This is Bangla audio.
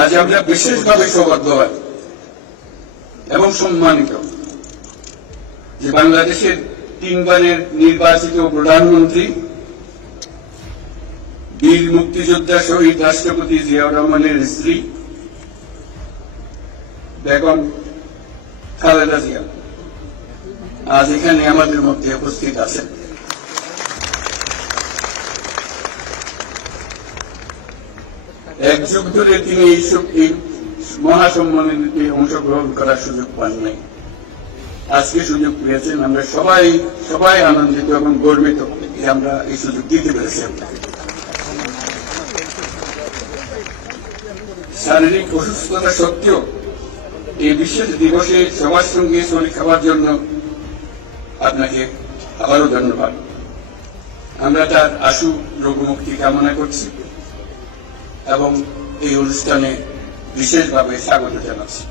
আজ আমরা বিশেষভাবে সৌভাগ্যবান এবং সম্মানিত যে বাংলাদেশের তিনবারের নির্বাচিত প্রধানমন্ত্রী বীর মুক্তিযোদ্ধা শহীদ রাষ্ট্রপতি জিয়াউর রহমানের স্ত্রী বেগম খালেদা জিয়া আজ এখানে আমাদের মধ্যে উপস্থিত আছেন। এক যুগ ধরে তিনি এই মহাসম্মেলনে অংশগ্রহণ করার সুযোগ পান নাই, আজকে সুযোগ পেয়েছেন। আমরা সবাই আনন্দিত এবং গর্বিত যে আমরা এই সুযোগ দিতে পেরেছি আপনাকে। শারীরিক অসুস্থতা সত্ত্বেও এই বিশেষ দিবসে সবার সঙ্গে শরীর খাওয়ার জন্য আপনাকে আবারও ধন্যবাদ। আমরা তার আশু রোগমুক্তি কামনা করছি এবং এই অনুষ্ঠানে বিশেষভাবে স্বাগত জানাচ্ছি।